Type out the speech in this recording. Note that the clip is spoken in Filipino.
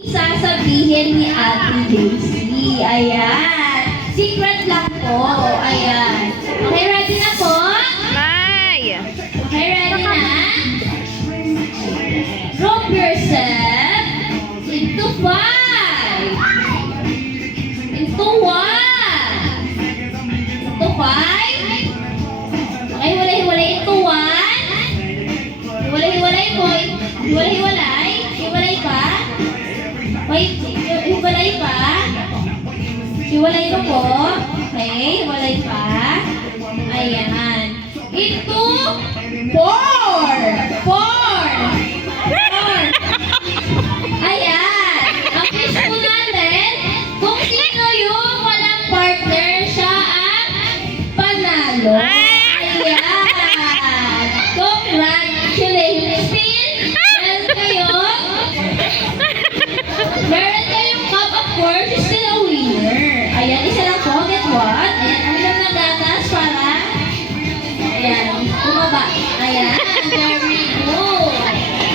Sasabihin ni Ate Daisy. Ayan. Secret lang po. Ayan. Okay, ready na po? Nay! Okay, ready na? Group yourself into 5. Into 1. Into 5. Okay, hiwalay-hiwalay into 1. Hiwalay-hiwalay po. Hiwalay-hiwalay. Hiwalay pa. Wait, hiwalay pa. Hiwalay pa po. Okay, hiwalay pa. Ayan. Into 4. 4. Ayan. Ang quiz po natin, kung sino yung walang partner, siya ang panalo. Ayan. Congratulations. Meron kayong cup of course, is still a winner. Ayan, isa lang po. Get what? Ayan, uminom ng gatas para ayan, bumaba. Ayan,